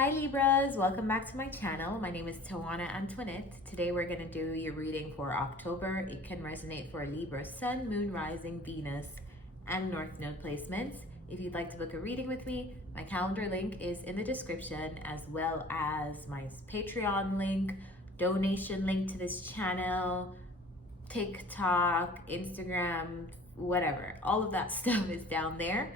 Hi Libras, welcome back to my channel. My name is Tawanantoinette. Today we're going to do your reading for October. It can resonate for Libra, Sun, Moon, Rising, Venus, and North Node placements. If you'd like to book a reading with me, my calendar link is in the description, as well as my Patreon link, donation link to this channel, TikTok, Instagram, whatever. All of that stuff is down there.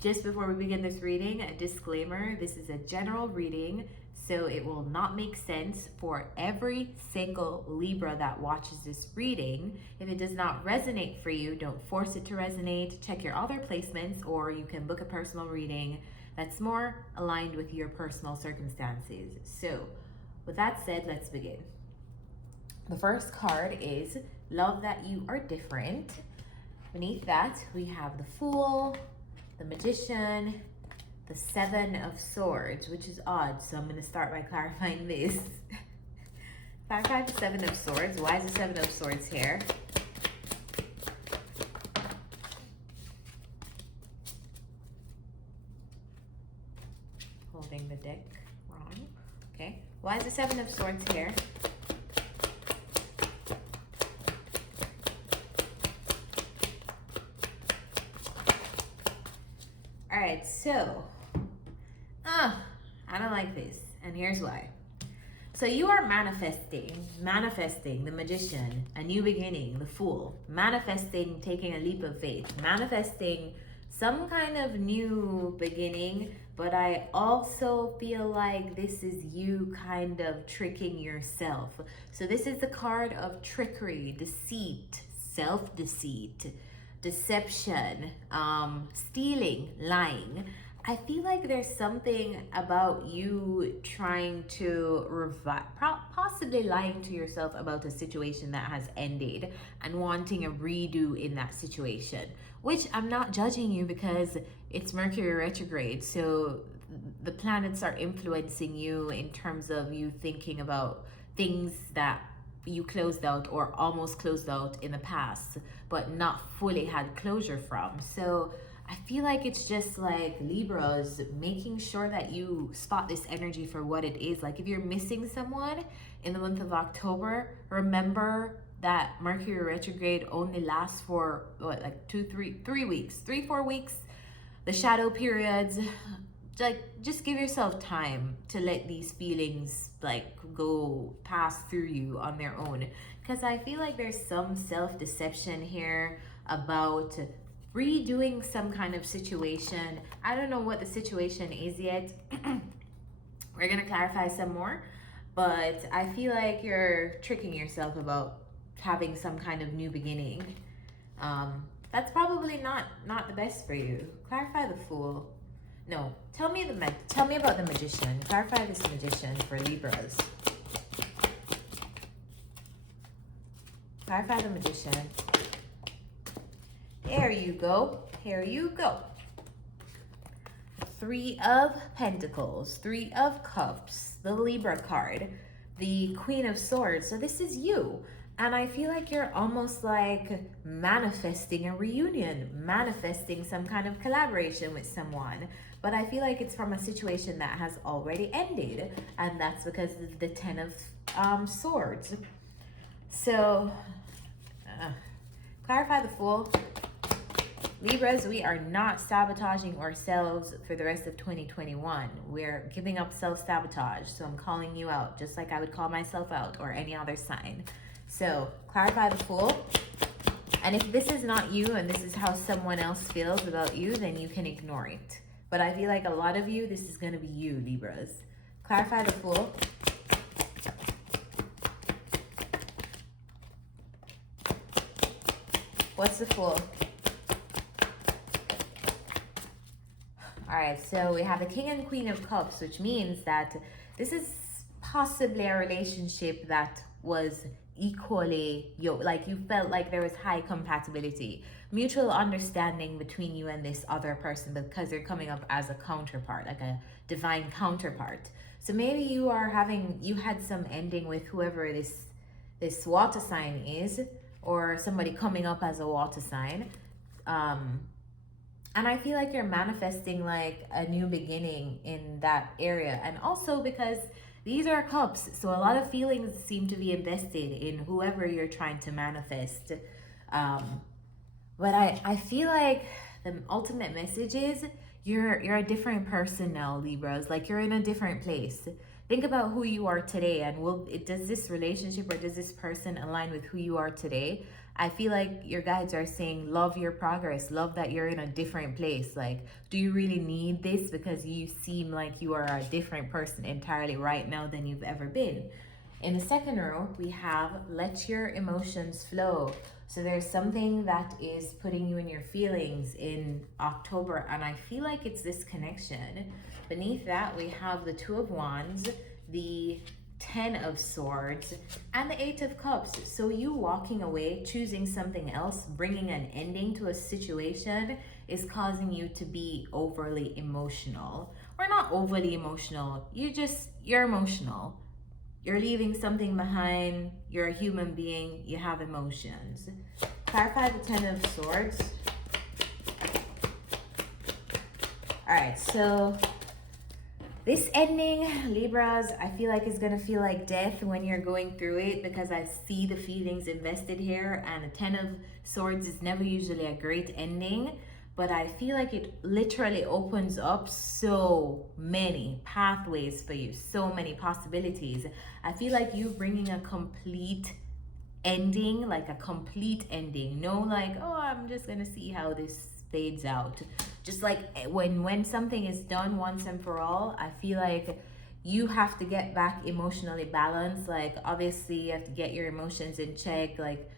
Just before we begin this reading, a disclaimer: this is a general reading, so it will not make sense for every single Libra that watches this reading. If it does not resonate for you, don't force it to resonate. Check your other placements, or you can book a personal reading that's more aligned with your personal circumstances. So with that said, let's begin. The first card is Love That You Are Different. Beneath that, we have the Fool, the Magician, the Seven of Swords, which is odd, so I'm going to start by clarifying this. Clarify the Seven of Swords. Why is the Seven of Swords here? Holding the deck wrong. Okay. Why is the Seven of Swords here? All right, so, I don't like this, and here's why. So you are manifesting the Magician, a new beginning, the Fool, manifesting taking a leap of faith, manifesting some kind of new beginning, but I also feel like this is you kind of tricking yourself. So this is the card of trickery, deceit, self-deceit, deception, stealing, lying. I feel like there's something about you trying to possibly lying to yourself about a situation that has ended and wanting a redo in that situation, which I'm not judging you because it's Mercury retrograde. So the planets are influencing you in terms of you thinking about things that you closed out or almost closed out in the past, but not fully had closure from. So I feel like it's just like Libras making sure that you spot this energy for what it is. Like if you're missing someone in the month of October, remember that Mercury retrograde only lasts for what, like 3 weeks, 4 weeks. The shadow periods, like just give yourself time to let these feelings like go pass through you on their own, because I feel like there's some self-deception here about redoing some kind of situation. I don't know what the situation is yet. We're gonna clarify some more, but I feel like you're tricking yourself about having some kind of new beginning. That's probably not the best for you. Clarify the Fool. No, tell me about the Magician. Clarify this Magician for Libras. Clarify the Magician. There you go. Here you go. Three of Pentacles, Three of Cups, the Libra card, the Queen of Swords. So this is you. And I feel like you're almost like manifesting a reunion, manifesting some kind of collaboration with someone. But I feel like it's from a situation that has already ended. And that's because of the Ten of Swords. So, clarify the Fool. Libras, we are not sabotaging ourselves for the rest of 2021. We're giving up self-sabotage. So I'm calling you out, just like I would call myself out or any other sign. So clarify the Fool. And if this is not you and this is how someone else feels about you, then you can ignore it. But I feel like a lot of you, this is going to be you, Libras. Clarify the Fool. What's the Fool? All right, so we have the King and Queen of Cups, which means that this is possibly a relationship that was equally like you felt like there was high compatibility, mutual understanding between you and this other person, because they're coming up as a counterpart, like a divine counterpart. So maybe you had some ending with whoever this water sign is, or somebody coming up as a water sign. And I feel like you're manifesting like a new beginning in that area. And also because these are cups, so a lot of feelings seem to be invested in whoever you're trying to manifest. Um, but I feel like the ultimate message is you're a different person now, Libras. Like you're in a different place. Think about who you are today, and does this relationship or does this person align with who you are today? I feel like your guides are saying love your progress, love that you're in a different place. Like, do you really need this? Because you seem like you are a different person entirely right now than you've ever been. In the second row, we have let your emotions flow. So there's something that is putting you in your feelings in October, and I feel like it's this connection. Beneath that, we have the Two of Wands, the Ten of Swords, and the Eight of Cups. So you walking away, choosing something else, bringing an ending to a situation is causing you to be overly emotional. Or not overly emotional, you're emotional. You're leaving something behind. You're a human being. You have emotions. Clarify the Ten of Swords. All right, so this ending, Libras, I feel like it's going to feel like death when you're going through it, because I see the feelings invested here, and a Ten of Swords is never usually a great ending. But I feel like it literally opens up so many pathways for you, so many possibilities. I feel like you bringing a complete ending, like a complete ending. No, like, oh, I'm just gonna see how this fades out. Just like when something is done once and for all, I feel like you have to get back emotionally balanced. Like, obviously, you have to get your emotions in check, like,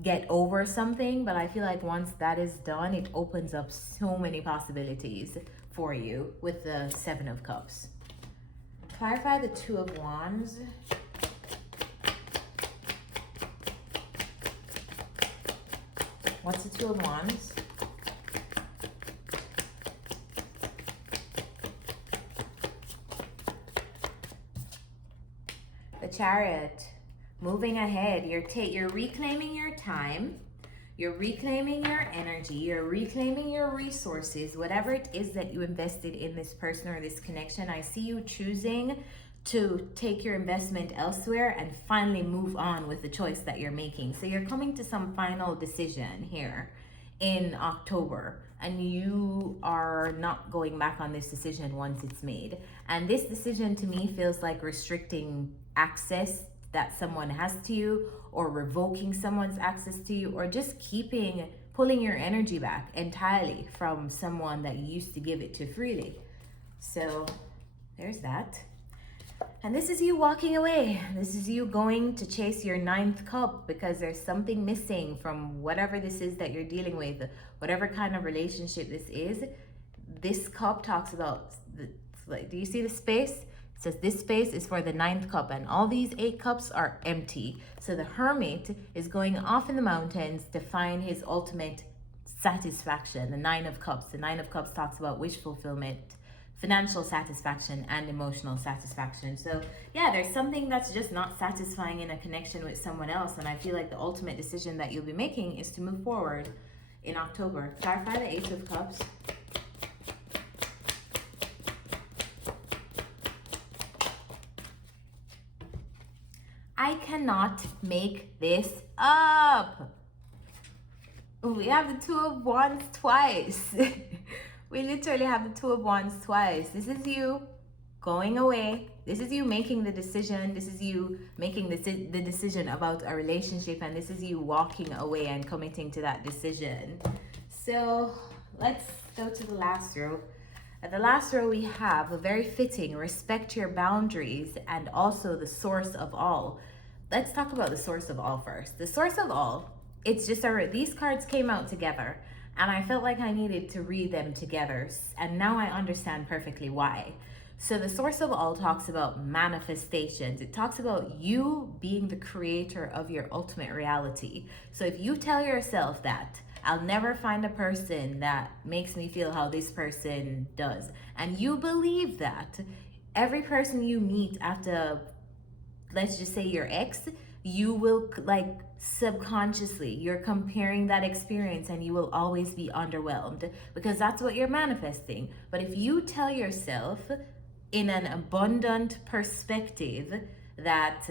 get over something. But I feel like once that is done, it opens up so many possibilities for you with the Seven of Cups. Clarify the Two of Wands. What's the Two of Wands? The Chariot. Moving ahead, you're reclaiming your time, you're reclaiming your energy, you're reclaiming your resources, whatever it is that you invested in this person or this connection. I see you choosing to take your investment elsewhere and finally move on with the choice that you're making. So you're coming to some final decision here in October, and you are not going back on this decision once it's made. And this decision to me feels like restricting access that someone has to you, or revoking someone's access to you, or just pulling your energy back entirely from someone that you used to give it to freely. So there's that. And this is you walking away. This is you going to chase your ninth cup, because there's something missing from whatever this is that you're dealing with, whatever kind of relationship this is. This cup talks about, like, do you see the space? It says this space is for the ninth cup, and all these 8 cups are empty. So the hermit is going off in the mountains to find his ultimate satisfaction. The Nine of Cups. The Nine of Cups talks about wish fulfillment, financial satisfaction, and emotional satisfaction. So yeah, there's something that's just not satisfying in a connection with someone else, and I feel like the ultimate decision that you'll be making is to move forward in October. Clarify the Eight of Cups. I cannot make this up. We have the Two of Wands twice. We literally have the Two of Wands twice. This is you going away. This is you making the decision. This is you making the decision about a relationship, and this is you walking away and committing to that decision. So let's go to the last row. At the last row, we have a very fitting, respect your boundaries, and also the source of all. Let's talk about the source of all first. The source of all, it's just these cards came out together, and I felt like I needed to read them together, and now I understand perfectly why. So the source of all talks about manifestations. It talks about you being the creator of your ultimate reality. So if you tell yourself that I'll never find a person that makes me feel how this person does, and you believe that, every person you meet after, let's just say, your ex, you will, like, subconsciously, you're comparing that experience and you will always be underwhelmed because that's what you're manifesting. But if you tell yourself in an abundant perspective that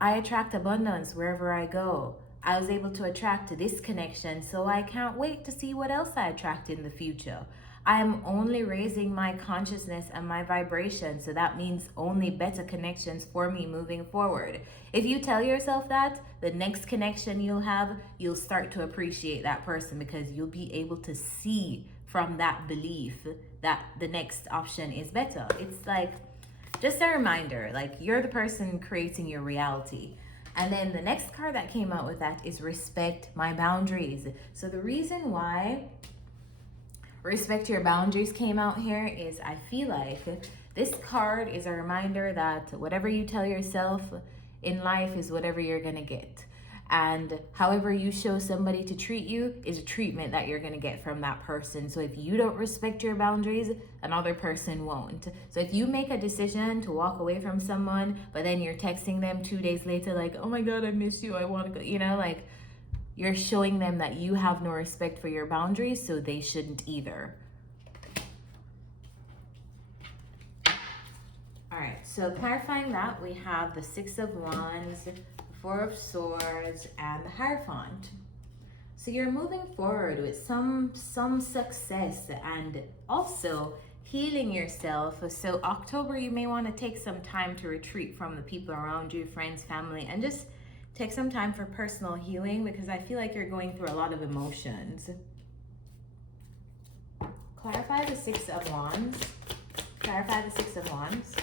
I attract abundance wherever I go, I was able to attract this connection, so I can't wait to see what else I attract in the future. I am only raising my consciousness and my vibration, so that means only better connections for me moving forward. If you tell yourself that, the next connection you'll have, you'll start to appreciate that person because you'll be able to see from that belief that the next option is better. It's like just a reminder, like, you're the person creating your reality. And then the next card that came out with that is respect my boundaries. So the reason why respect your boundaries came out here is I feel like this card is a reminder that whatever you tell yourself in life is whatever you're gonna get. And however you show somebody to treat you is a treatment that you're gonna get from that person. So if you don't respect your boundaries, another person won't. So if you make a decision to walk away from someone, but then you're texting them 2 days later like, oh my God, I miss you, I wanna go, you know, like, you're showing them that you have no respect for your boundaries, so they shouldn't either. All right, so clarifying that, we have the Six of Wands, the Four of Swords, and the Hierophant. So you're moving forward with some success and also healing yourself. So October, you may want to take some time to retreat from the people around you, friends, family, and just take some time for personal healing because I feel like you're going through a lot of emotions. Clarify the Six of Wands. Clarify the Six of Wands.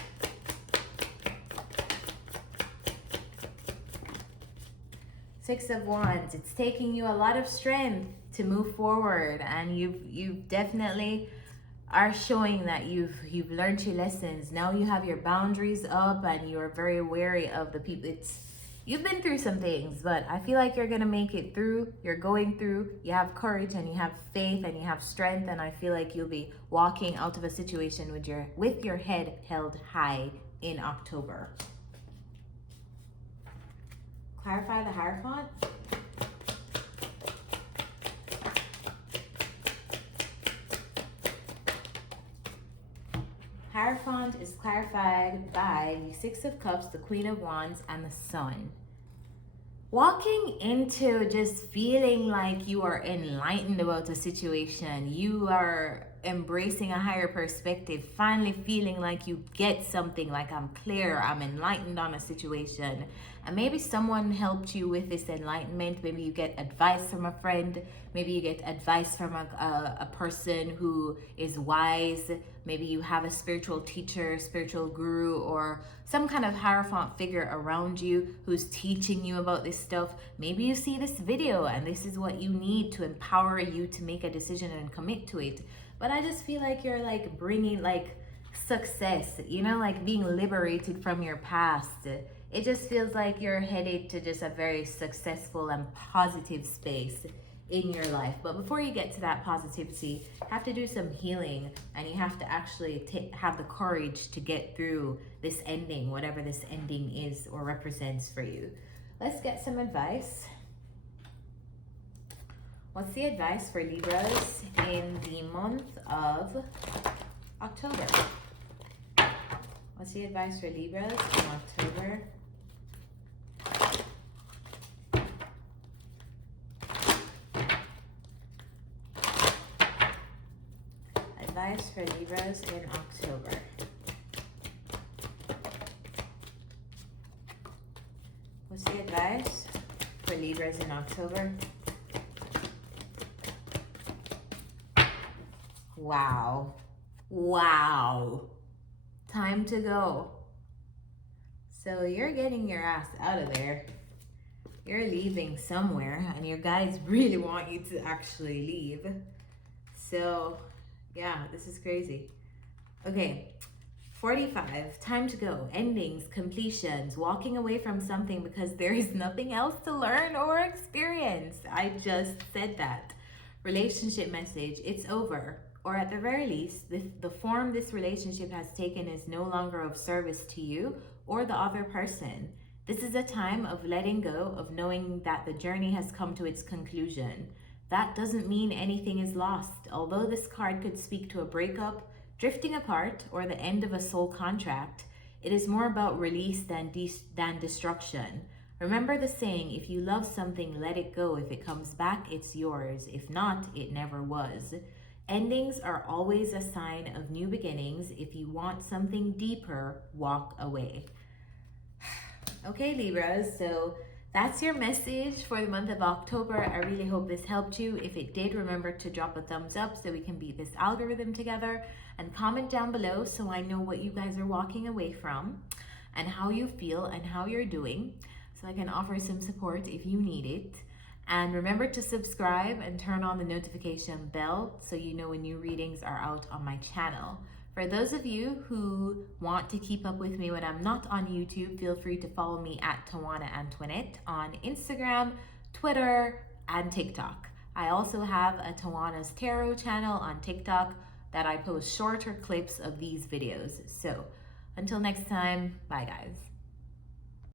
Six of Wands, it's taking you a lot of strength to move forward, and you definitely are showing that you've learned your lessons. Now you have your boundaries up and you're very wary of the people. You've been through some things, but I feel like you're gonna make it through. You're going through, you have courage and you have faith and you have strength, and I feel like you'll be walking out of a situation with your head held high in October. Clarify the Hierophant. Hierophant is clarified by the Six of Cups, the Queen of Wands, and the Sun. Walking into just feeling like you are enlightened about a situation, you are embracing a higher perspective, finally feeling like you get something, like I'm clear, I'm enlightened on a situation. And maybe someone helped you with this enlightenment. Maybe you get advice from a friend. Maybe you get advice from a person who is wise. Maybe you have a spiritual teacher, spiritual guru, or some kind of Hierophant figure around you who's teaching you about this stuff. Maybe you see this video and this is what you need to empower you to make a decision and commit to it. But I just feel like you're like bringing like success, you know, like being liberated from your past. It just feels like you're headed to just a very successful and positive space in your life. But before you get to that positivity, you have to do some healing, and you have to actually have the courage to get through this ending, whatever this ending is or represents for you. Let's get some advice. What's the advice for Libras in the month of October? What's the advice for Libras in October? Advice for Libras in October. What's the advice for Libras in October? Wow. Wow. Time to go. So you're getting your ass out of there. You're leaving somewhere, and your guys really want you to actually leave. So yeah, this is crazy. Okay, 45, time to go. Endings, completions, walking away from something because there is nothing else to learn or experience. I just said that. Relationship message, it's over. Or at the very least, the form this relationship has taken is no longer of service to you or the other person. This is a time of letting go, of knowing that the journey has come to its conclusion. That doesn't mean anything is lost. Although this card could speak to a breakup, drifting apart, or the end of a soul contract, it is more about release than destruction. Remember the saying, if you love something, let it go. If it comes back, it's yours. If not, it never was. Endings are always a sign of new beginnings. If you want something deeper, walk away. Okay, Libras, so that's your message for the month of October. I really hope this helped you. If it did, remember to drop a thumbs up so we can beat this algorithm together, and comment down below so I know what you guys are walking away from and how you feel and how you're doing, so I can offer some support if you need it. And remember to subscribe and turn on the notification bell so you know when new readings are out on my channel. For those of you who want to keep up with me when I'm not on YouTube, feel free to follow me at tawanantoinette on Instagram, Twitter, and TikTok. I also have a Tawana's Tarot channel on TikTok that I post shorter clips of these videos. So until next time, bye guys.